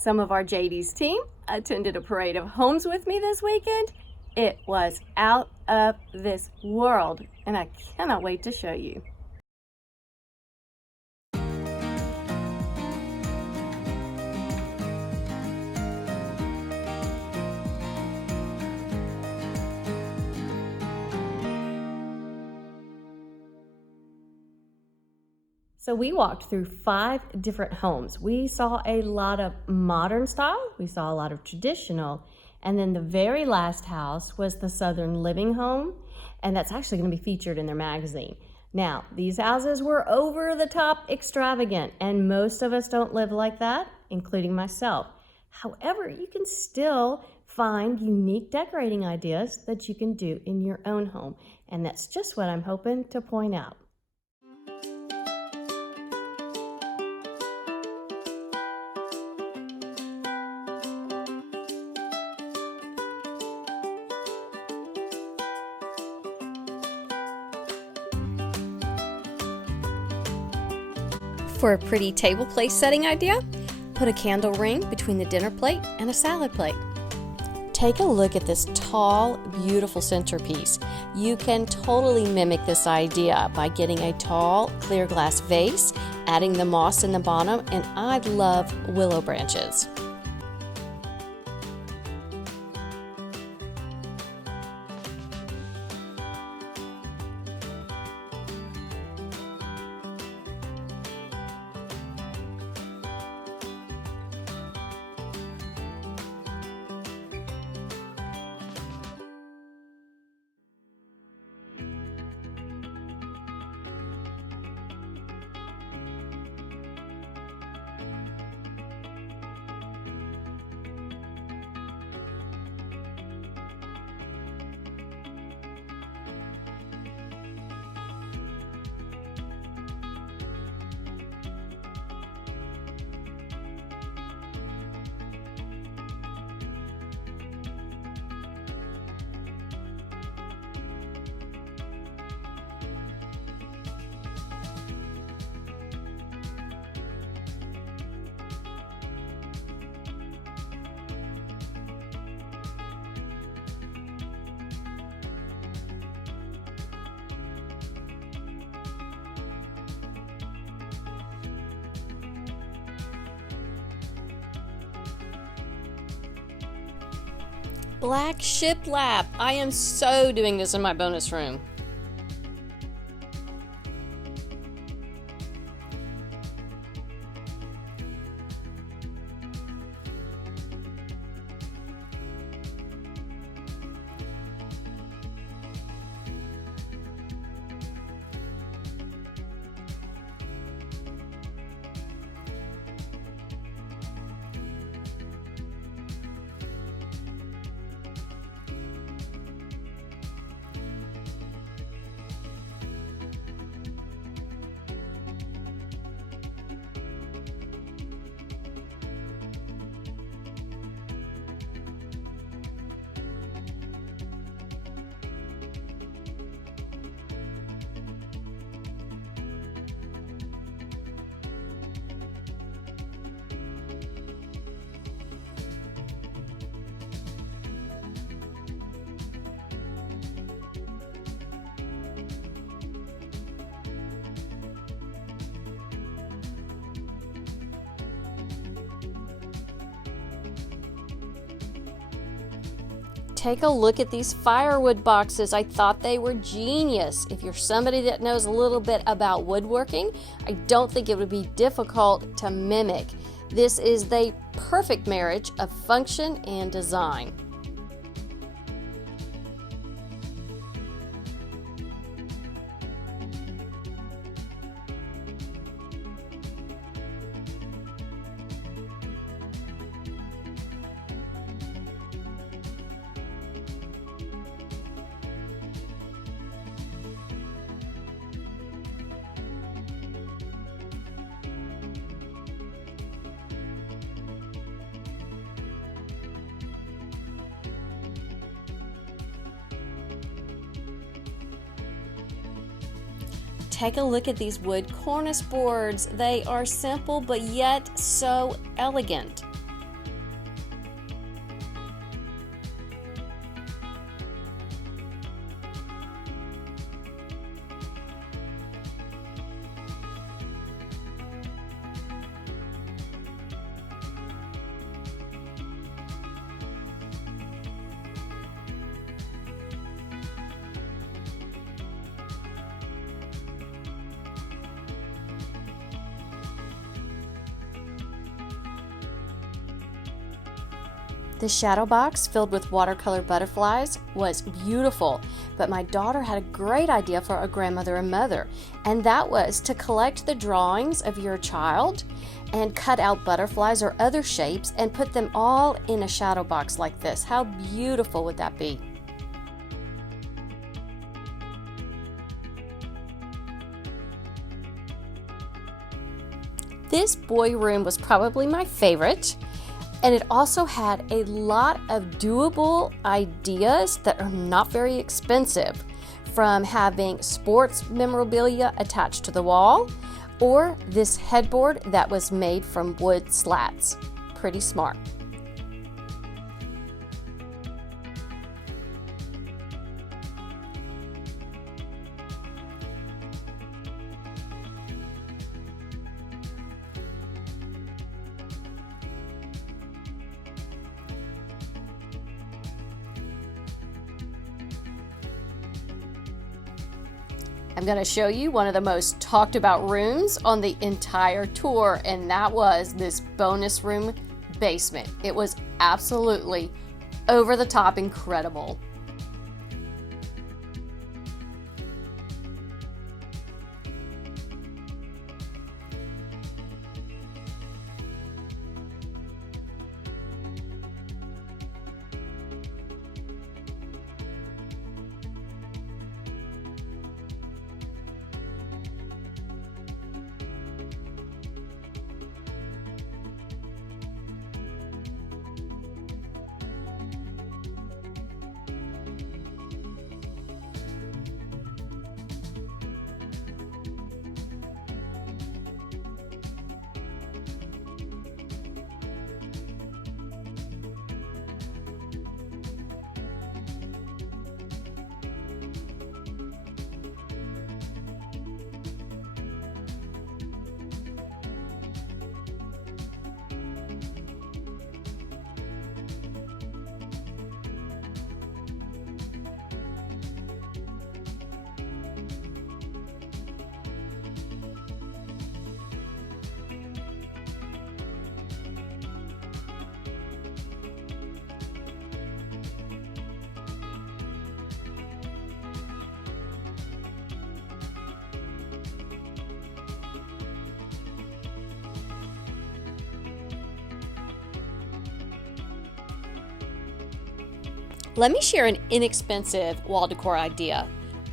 Some of our JD's team attended a parade of homes with me this weekend. It was out of this world, and I cannot wait to show you. So we walked through 5 different homes. We saw a lot of modern style, we saw a lot of traditional, and then the very last house was the Southern Living Home, and that's actually going to be featured in their magazine. Now, these houses were over the top extravagant, and most of us don't live like that, including myself. However, you can still find unique decorating ideas that you can do in your own home, and that's just what I'm hoping to point out. For a pretty table place setting idea, put a candle ring between the dinner plate and a salad plate. Take a look at this tall, beautiful centerpiece. You can totally mimic this idea by getting a tall, clear glass vase, adding the moss in the bottom, and I love willow branches. Black shiplap. I am so doing this in my bonus room. Take a look at these firewood boxes. I thought they were genius. If you're somebody that knows a little bit about woodworking, I don't think it would be difficult to mimic. This is the perfect marriage of function and design. Take a look at these wood cornice boards. They are simple but yet so elegant. The shadow box filled with watercolor butterflies was beautiful, but my daughter had a great idea for a grandmother and mother, and that was to collect the drawings of your child and cut out butterflies or other shapes and put them all in a shadow box like this. How beautiful would that be? This boy room was probably my favorite. And it also had a lot of doable ideas that are not very expensive, from having sports memorabilia attached to the wall or this headboard that was made from wood slats. Pretty smart. I'm going to show you one of the most talked about rooms on the entire tour, and that was this bonus room basement. It was absolutely over the top incredible. Let me share an inexpensive wall decor idea.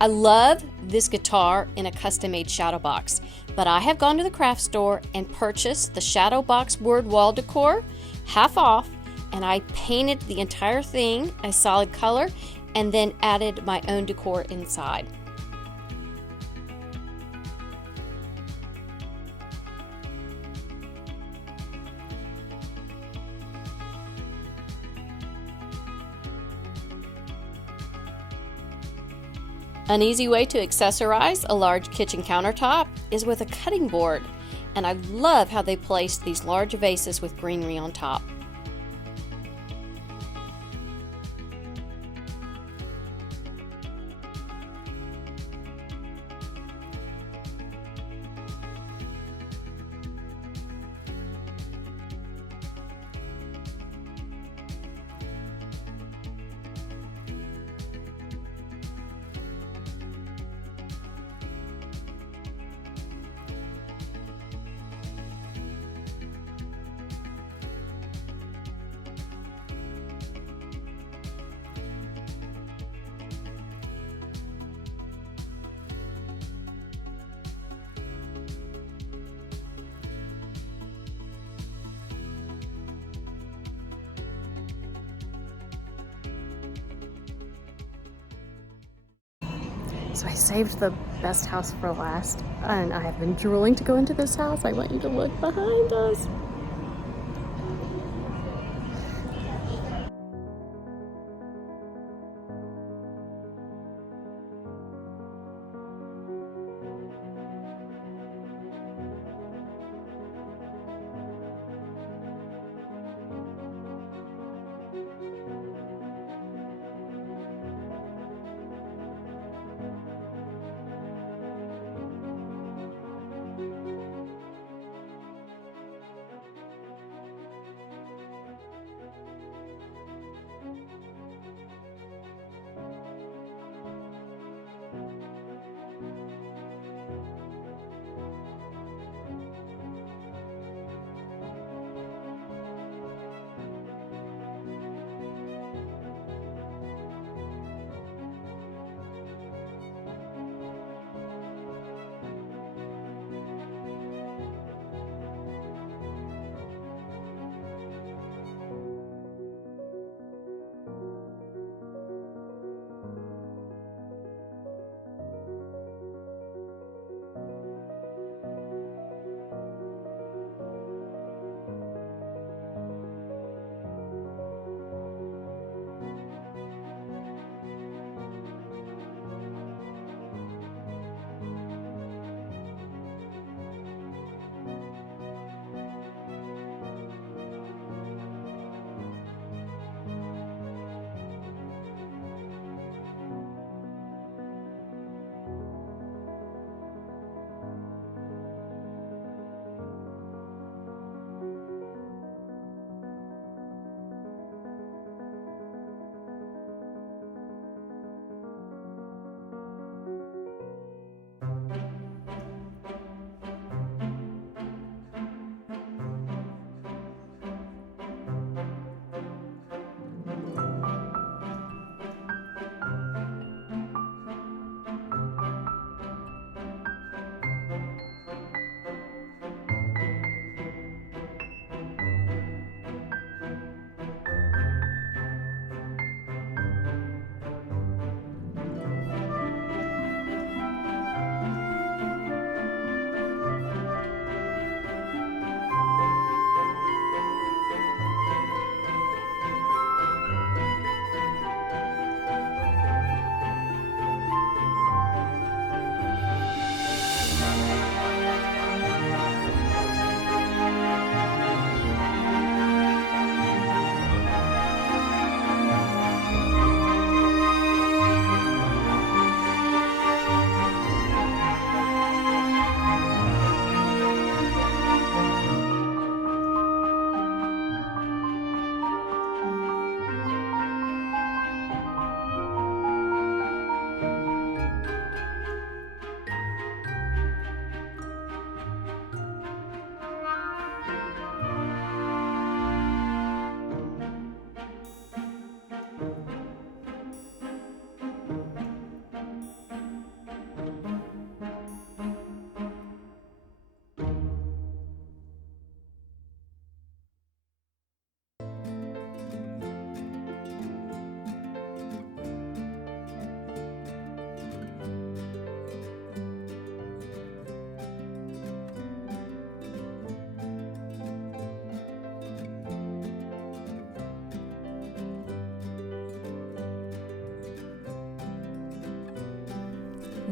I love this guitar in a custom-made shadow box, but I have gone to the craft store and purchased the shadow box word wall decor, half off, and I painted the entire thing a solid color and then added my own decor inside. An easy way to accessorize a large kitchen countertop is with a cutting board, and I love how they placed these large vases with greenery on top. So I saved the best house for last, and I have been drooling to go into this house. I want you to look behind us.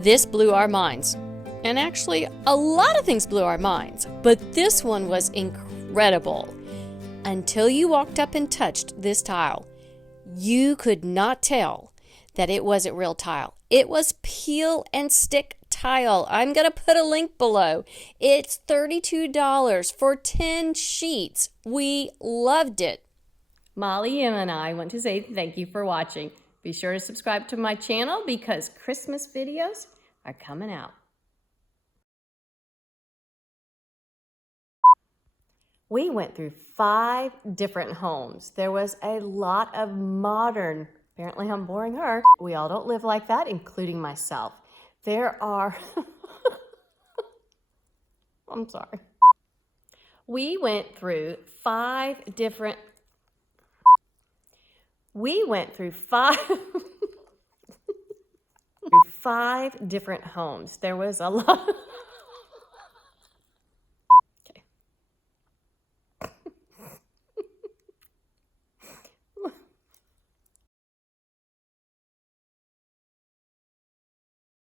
This blew our minds. And actually, a lot of things blew our minds, but this one was incredible. Until you walked up and touched this tile, you could not tell that it wasn't real tile. It was peel and stick tile. I'm going to put a link below. It's $32 for 10 sheets. We loved it. Molly, Emma, and I want to say thank you for watching. Be sure to subscribe to my channel because Christmas videos are coming out. We went through 5 different homes. There was a lot of modern. Apparently I'm boring her. We all don't live like that, including myself. There are, I'm sorry. We went through 5 different homes. There was a lot.